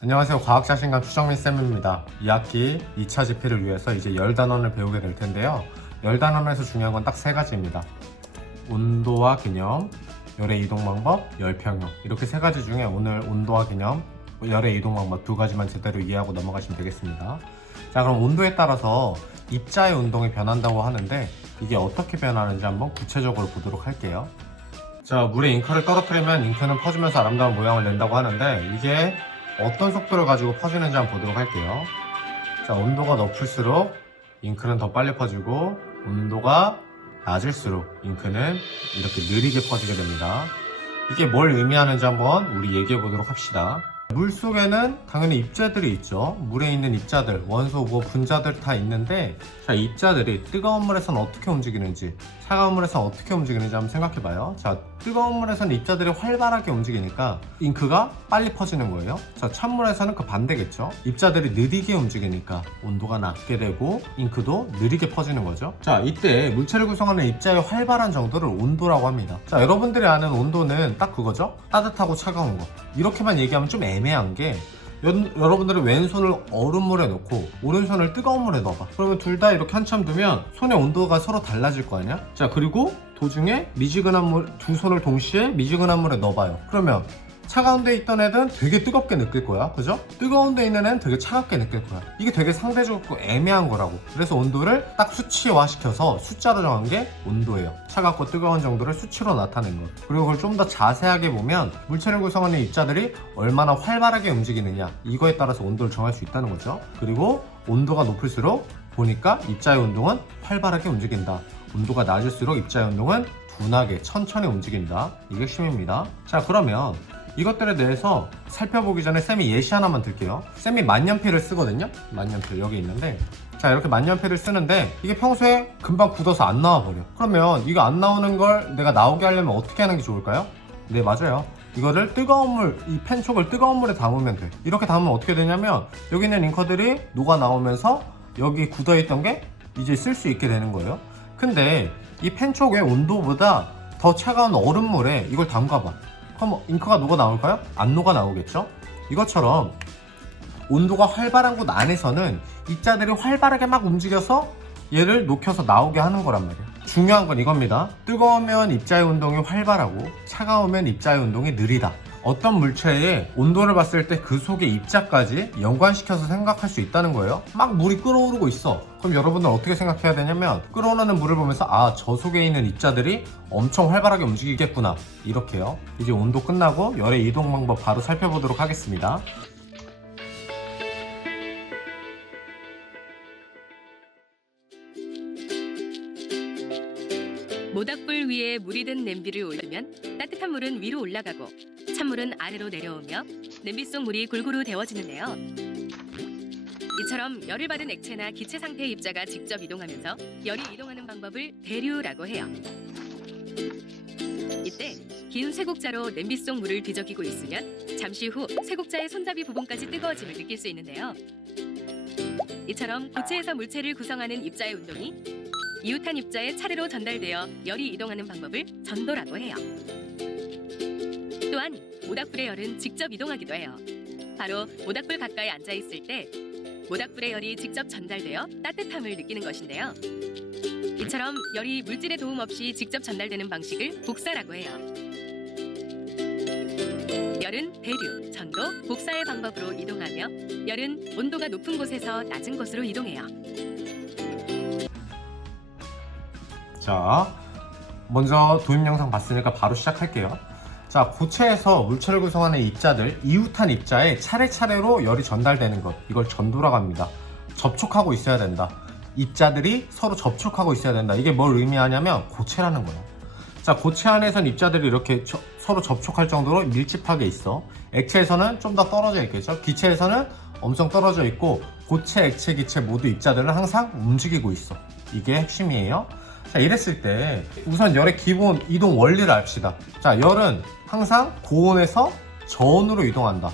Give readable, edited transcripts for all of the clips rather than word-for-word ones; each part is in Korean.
안녕하세요. 과학자신감 추정민 쌤입니다. 2학기 2차 집필을 위해서 이제 열 단원을 배우게 될 텐데요. 열 단원에서 중요한 건 딱 세 가지입니다. 온도와 개념, 열의 이동 방법, 열 평형. 이렇게 세 가지 중에 오늘 온도와 개념, 열의 이동 방법 두 가지만 제대로 이해하고 넘어가시면 되겠습니다. 자, 그럼 온도에 따라서 입자의 운동이 변한다고 하는데 이게 어떻게 변하는지 한번 구체적으로 보도록 할게요. 자, 물에 잉크를 떨어뜨리면 잉크는 퍼지면서 아름다운 모양을 낸다고 하는데 이게 어떤 속도를 가지고 퍼지는지 한번 보도록 할게요. 자, 온도가 높을수록 잉크는 더 빨리 퍼지고 온도가 낮을수록 잉크는 이렇게 느리게 퍼지게 됩니다. 이게 뭘 의미하는지 한번 우리 얘기해 보도록 합시다. 물 속에는 당연히 입자들이 있죠. 물에 있는 입자들, 원소, 분자들 다 있는데, 자, 입자들이 뜨거운 물에서는 어떻게 움직이는지, 차가운 물에서는 어떻게 움직이는지 한번 생각해 봐요. 자, 뜨거운 물에서는 입자들이 활발하게 움직이니까 잉크가 빨리 퍼지는 거예요. 자, 찬물에서는 그 반대겠죠. 입자들이 느리게 움직이니까 온도가 낮게 되고 잉크도 느리게 퍼지는 거죠. 자, 이때 물체를 구성하는 입자의 활발한 정도를 온도라고 합니다. 자, 여러분들이 아는 온도는 딱 그거죠. 따뜻하고 차가운 거. 이렇게만 얘기하면 좀 애매한 게, 여러분들은 왼손을 얼음물에 넣고 오른손을 뜨거운 물에 넣어봐. 그러면 둘 다 이렇게 한참 두면 손의 온도가 서로 달라질 거 아니야? 자, 그리고 도중에 미지근한 물, 두 손을 동시에 미지근한 물에 넣어봐요. 그러면 차가운 데 있던 애는 되게 뜨겁게 느낄 거야, 그죠? 뜨거운 데 있는 애는 되게 차갑게 느낄 거야. 이게 되게 상대적으로 애매한 거라고. 그래서 온도를 딱 수치화 시켜서 숫자로 정한 게 온도예요. 차갑고 뜨거운 정도를 수치로 나타낸 것. 그리고 그걸 좀 더 자세하게 보면 물체를 구성하는 입자들이 얼마나 활발하게 움직이느냐, 이거에 따라서 온도를 정할 수 있다는 거죠. 그리고 온도가 높을수록 보니까 입자의 운동은 활발하게 움직인다. 온도가 낮을수록 입자의 운동은 둔하게 천천히 움직인다. 이게 핵심입니다. 자, 그러면 이것들에 대해서 살펴보기 전에 쌤이 예시 하나만 들게요. 쌤이 만년필을 쓰거든요. 만년필 여기 있는데, 자, 이렇게 만년필을 쓰는데 이게 평소에 금방 굳어서 안 나와버려. 그러면 이거 안 나오는 걸 내가 나오게 하려면 어떻게 하는 게 좋을까요? 네, 맞아요. 이거를 뜨거운 물, 이 펜촉을 뜨거운 물에 담으면 돼. 이렇게 담으면 어떻게 되냐면 여기 있는 잉커들이 녹아 나오면서 여기 굳어있던 게 이제 쓸 수 있게 되는 거예요. 근데 이 펜촉의 온도보다 더 차가운 얼음물에 이걸 담가봐. 그럼 잉크가 녹아 나올까요? 안 녹아 나오겠죠? 이것처럼 온도가 활발한 곳 안에서는 입자들이 활발하게 막 움직여서 얘를 녹여서 나오게 하는 거란 말이에요. 중요한 건 이겁니다. 뜨거우면 입자의 운동이 활발하고 차가우면 입자의 운동이 느리다. 어떤 물체의 온도를 봤을 때 그 속의 입자까지 연관시켜서 생각할 수 있다는 거예요. 막 물이 끓어오르고 있어. 그럼 여러분들 어떻게 생각해야 되냐면, 끓어오르는 물을 보면서 아, 저 속에 있는 입자들이 엄청 활발하게 움직이겠구나, 이렇게요. 이제 온도 끝나고 열의 이동 방법 바로 살펴보도록 하겠습니다. 모닥불 위에 물이 든 냄비를 올리면 따뜻한 물은 위로 올라가고 찬물은 아래로 내려오며 냄비 속 물이 골고루 데워지는데요. 이처럼 열을 받은 액체나 기체 상태의 입자가 직접 이동하면서 열이 이동하는 방법을 대류라고 해요. 이때 긴 쇠국자로 냄비 속 물을 뒤적이고 있으면 잠시 후 쇠국자의 손잡이 부분까지 뜨거워짐을 느낄 수 있는데요. 이처럼 고체에서 물체를 구성하는 입자의 운동이 이웃한 입자에 차례로 전달되어 열이 이동하는 방법을 전도라고 해요. 또한 모닥불의 열은 직접 이동하기도 해요. 바로 모닥불 가까이 앉아 있을 때 모닥불의 열이 직접 전달되어 따뜻함을 느끼는 것인데요. 이처럼 열이 물질의 도움 없이 직접 전달되는 방식을 복사라고 해요. 열은 대류, 전도, 복사의 방법으로 이동하며 열은 온도가 높은 곳에서 낮은 곳으로 이동해요. 자, 먼저 도입 영상 봤으니까 바로 시작할게요. 자, 고체에서 물체를 구성하는 입자들, 이웃한 입자에 차례차례로 열이 전달되는 것, 이걸 전도라고 합니다. 접촉하고 있어야 된다. 입자들이 서로 접촉하고 있어야 된다. 이게 뭘 의미하냐면 고체라는 거예요. 자, 고체 안에선 입자들이 이렇게 서로 접촉할 정도로 밀집하게 있어. 액체에서는 좀 더 떨어져 있겠죠. 기체에서는 엄청 떨어져 있고, 고체, 액체, 기체 모두 입자들은 항상 움직이고 있어. 이게 핵심이에요. 자, 이랬을 때 우선 열의 기본 이동 원리를 압시다. 자, 열은 항상 고온에서 저온으로 이동한다.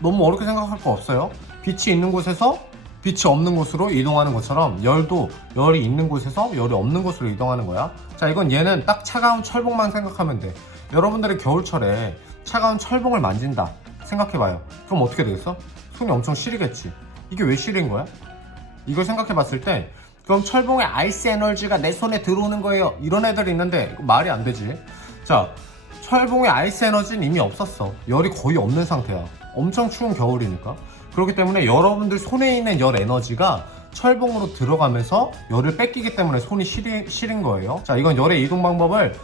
너무 어렵게 생각할 거 없어요. 빛이 있는 곳에서 빛이 없는 곳으로 이동하는 것처럼 열도 열이 있는 곳에서 열이 없는 곳으로 이동하는 거야. 자, 이건 얘는 딱 차가운 철봉만 생각하면 돼. 여러분들이 겨울철에 차가운 철봉을 만진다 생각해봐요. 그럼 어떻게 되겠어? 손이 엄청 시리겠지. 이게 왜 시린 거야? 이걸 생각해 봤을 때 그럼 철봉의 아이스 에너지가 내 손에 들어오는 거예요, 이런 애들이 있는데 이거 말이 안 되지. 자, 철봉의 아이스 에너지는 이미 없었어. 열이 거의 없는 상태야. 엄청 추운 겨울이니까. 그렇기 때문에 여러분들 손에 있는 열 에너지가 철봉으로 들어가면서 열을 뺏기기 때문에 손이 시린 거예요. 자, 이건 열의 이동 방법을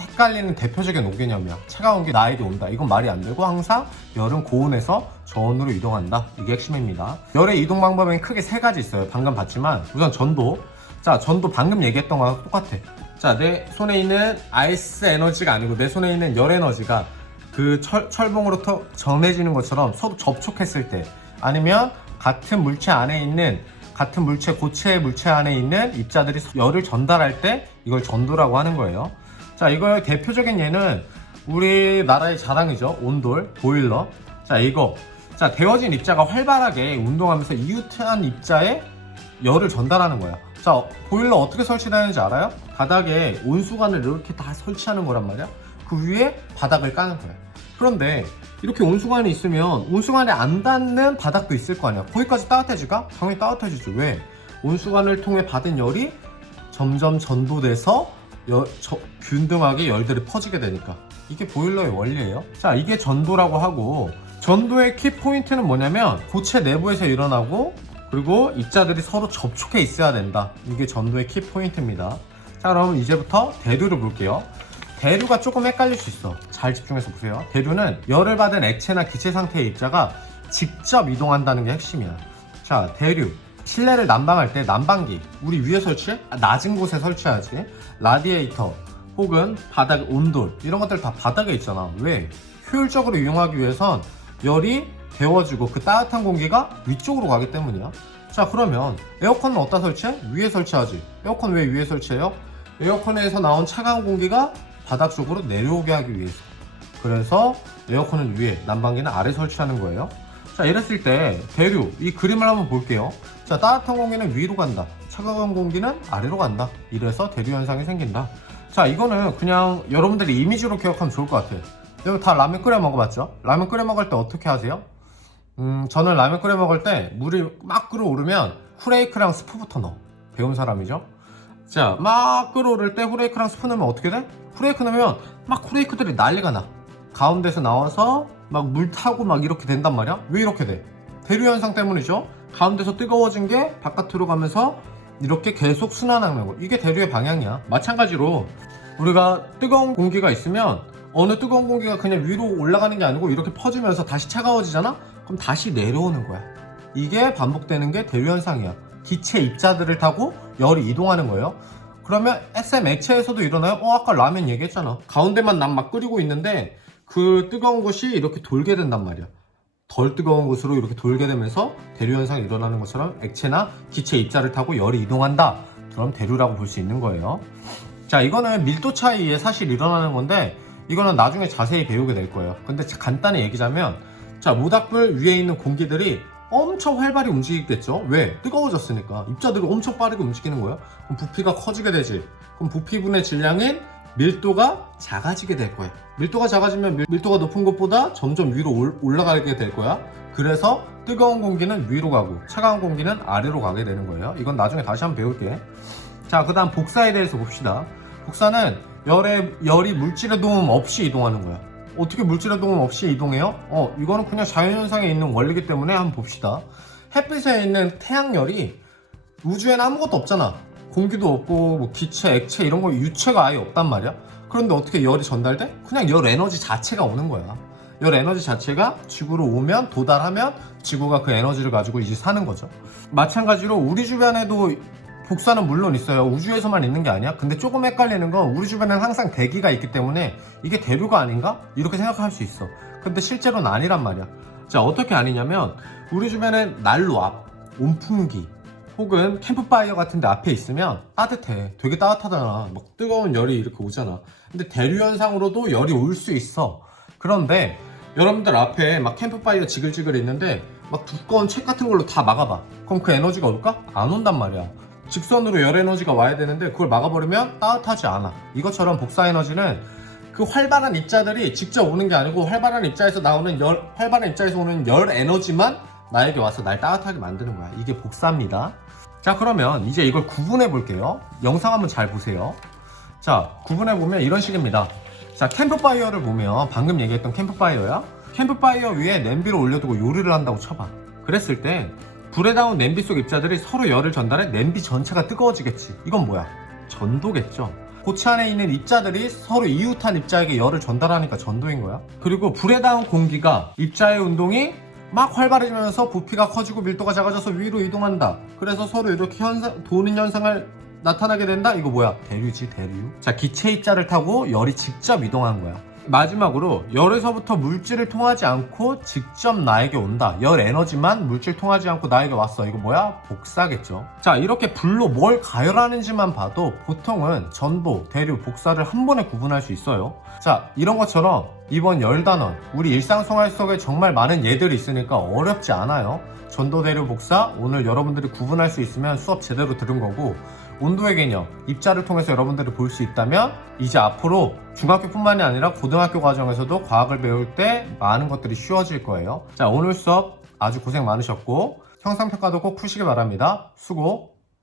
헷갈리는 대표적인 오개념이야. 차가운 게 나에게 온다. 이건 말이 안 되고 항상 열은 고온에서 저온으로 이동한다. 이게 핵심입니다. 열의 이동 방법엔 크게 세 가지 있어요. 방금 봤지만 우선 전도. 자, 전도 방금 얘기했던 거랑 똑같아. 자, 내 손에 있는 아이스 에너지가 아니고 내 손에 있는 열 에너지가 그 철봉으로부터 전해지는 것처럼 서로 접촉했을 때, 아니면 같은 물체 안에 있는 같은 물체, 고체의 물체 안에 있는 입자들이 열을 전달할 때 이걸 전도라고 하는 거예요. 자, 이거의 대표적인 예는 우리나라의 자랑이죠. 온돌, 보일러. 자, 이거. 자, 데워진 입자가 활발하게 운동하면서 이웃한 입자에 열을 전달하는 거야. 자, 보일러 어떻게 설치되는지 알아요? 바닥에 온수관을 이렇게 다 설치하는 거란 말이야. 그 위에 바닥을 까는 거야. 그런데 이렇게 온수관이 있으면 온수관에 안 닿는 바닥도 있을 거 아니야. 거기까지 따뜻해질까? 당연히 따뜻해지죠. 왜? 온수관을 통해 받은 열이 점점 전도돼서 균등하게 열들이 퍼지게 되니까. 이게 보일러의 원리예요. 자, 이게 전도라고 하고, 전도의 키포인트는 뭐냐면 고체 내부에서 일어나고 그리고 입자들이 서로 접촉해 있어야 된다. 이게 전도의 키포인트입니다. 자, 그럼 이제부터 대류를 볼게요. 대류가 조금 헷갈릴 수 있어. 잘 집중해서 보세요. 대류는 열을 받은 액체나 기체 상태의 입자가 직접 이동한다는 게 핵심이야. 자, 대류. 실내를 난방할 때 난방기 우리 위에 설치해? 낮은 곳에 설치하지. 라디에이터 혹은 바닥 온돌 이런 것들 다 바닥에 있잖아. 왜? 효율적으로 이용하기 위해선 열이 데워지고 그 따뜻한 공기가 위쪽으로 가기 때문이야. 자, 그러면 에어컨은 어디다 설치해? 위에 설치하지. 에어컨 왜 위에 설치해요? 에어컨에서 나온 차가운 공기가 바닥 쪽으로 내려오게 하기 위해서. 그래서 에어컨은 위에, 난방기는 아래 설치하는 거예요. 자, 이랬을 때 대류, 이 그림을 한번 볼게요. 자, 따뜻한 공기는 위로 간다, 차가운 공기는 아래로 간다. 이래서 대류 현상이 생긴다. 자, 이거는 그냥 여러분들이 이미지로 기억하면 좋을 것 같아요. 여러분 다 라면 끓여 먹어봤죠? 라면 끓여 먹을 때 어떻게 하세요? 저는 라면 끓여 먹을 때 물이 막 끓어오르면 후레이크랑 스프부터 넣어. 배운 사람이죠? 자, 막 끓어오를 때 후레이크랑 스프 넣으면 어떻게 돼? 후레이크 넣으면 막 후레이크들이 난리가 나. 가운데서 나와서 막 물 타고 막 이렇게 된단 말이야. 왜 이렇게 돼? 대류 현상 때문이죠. 가운데서 뜨거워진 게 바깥으로 가면서 이렇게 계속 순환하는 거. 이게 대류의 방향이야. 마찬가지로 우리가 뜨거운 공기가 있으면 어느 뜨거운 공기가 그냥 위로 올라가는 게 아니고 이렇게 퍼지면서 다시 차가워지잖아? 그럼 다시 내려오는 거야. 이게 반복되는 게 대류 현상이야. 기체 입자들을 타고 열이 이동하는 거예요. 그러면 SM 액체에서도 일어나요? 아까 라면 얘기했잖아. 가운데만 난 막 끓이고 있는데 그 뜨거운 곳이 이렇게 돌게 된단 말이야. 덜 뜨거운 곳으로 이렇게 돌게 되면서 대류 현상이 일어나는 것처럼 액체나 기체 입자를 타고 열이 이동한다. 그럼 대류라고 볼 수 있는 거예요. 자, 이거는 밀도 차이에 사실 일어나는 건데 이거는 나중에 자세히 배우게 될 거예요. 근데 간단히 얘기하자면, 자, 모닥불 위에 있는 공기들이 엄청 활발히 움직이겠죠. 왜? 뜨거워졌으니까. 입자들이 엄청 빠르게 움직이는 거야. 그럼 부피가 커지게 되지. 그럼 부피분의 질량인 밀도가 작아지게 될 거야. 밀도가 작아지면 밀도가 높은 곳보다 점점 위로 올라가게 될 거야. 그래서 뜨거운 공기는 위로 가고 차가운 공기는 아래로 가게 되는 거예요. 이건 나중에 다시 한번 배울게. 자, 그 다음 복사에 대해서 봅시다. 복사는 열이 물질의 도움 없이 이동하는 거야. 어떻게 물질의 도움 없이 이동해요? 이거는 그냥 자연현상에 있는 원리이기 때문에 한번 봅시다. 햇빛에 있는 태양열이 우주에는 아무것도 없잖아. 공기도 없고 뭐 기체, 액체 이런 거 유체가 아예 없단 말이야. 그런데 어떻게 열이 전달돼? 그냥 열 에너지 자체가 오는 거야. 열 에너지 자체가 지구로 오면, 도달하면 지구가 그 에너지를 가지고 이제 사는 거죠. 마찬가지로 우리 주변에도 복사는 물론 있어요. 우주에서만 있는 게 아니야. 근데 조금 헷갈리는 건 우리 주변에는 항상 대기가 있기 때문에 이게 대류가 아닌가? 이렇게 생각할 수 있어. 근데 실제로는 아니란 말이야. 자, 어떻게 아니냐면 우리 주변에 난로 앞, 온풍기 혹은 캠프파이어 같은 데 앞에 있으면 따뜻해. 되게 따뜻하잖아. 막 뜨거운 열이 이렇게 오잖아. 근데 대류 현상으로도 열이 올 수 있어. 그런데 여러분들 앞에 막 캠프파이어 지글지글 있는데 막 두꺼운 책 같은 걸로 다 막아봐. 그럼 그 에너지가 올까? 안 온단 말이야. 직선으로 열 에너지가 와야 되는데 그걸 막아버리면 따뜻하지 않아. 이것처럼 복사 에너지는 그 활발한 입자들이 직접 오는 게 아니고 활발한 입자에서 오는 열 에너지만 나에게 와서 날 따뜻하게 만드는 거야. 이게 복사입니다. 자, 그러면 이제 이걸 구분해 볼게요. 영상 한번 잘 보세요. 자, 구분해 보면 이런 식입니다. 자, 캠프파이어를 보면 방금 얘기했던 캠프파이어야. 캠프파이어 위에 냄비를 올려두고 요리를 한다고 쳐봐. 그랬을 때 불에 닿은 냄비 속 입자들이 서로 열을 전달해 냄비 전체가 뜨거워지겠지. 이건 뭐야? 전도겠죠. 고체 안에 있는 입자들이 서로 이웃한 입자에게 열을 전달하니까 전도인 거야. 그리고 불에 닿은 공기가 입자의 운동이 막 활발해지면서 부피가 커지고 밀도가 작아져서 위로 이동한다. 그래서 서로 이렇게 도는 현상을 나타나게 된다. 이거 뭐야? 대류지, 대류. 자, 기체 입자를 타고 열이 직접 이동한 거야. 마지막으로 열에서부터 물질을 통하지 않고 직접 나에게 온다. 열 에너지만 물질 통하지 않고 나에게 왔어. 이거 뭐야? 복사겠죠. 자, 이렇게 불로 뭘 가열하는지만 봐도 보통은 전도, 대류, 복사를 한 번에 구분할 수 있어요. 자, 이런 것처럼 이번 열단원, 우리 일상생활 속에 정말 많은 예들이 있으니까 어렵지 않아요. 전도, 대류, 복사, 오늘 여러분들이 구분할 수 있으면 수업 제대로 들은 거고, 온도의 개념, 입자를 통해서 여러분들이 볼 수 있다면 이제 앞으로 중학교뿐만이 아니라 고등학교 과정에서도 과학을 배울 때 많은 것들이 쉬워질 거예요. 자, 오늘 수업 아주 고생 많으셨고 형상평가도 꼭 푸시기 바랍니다. 수고!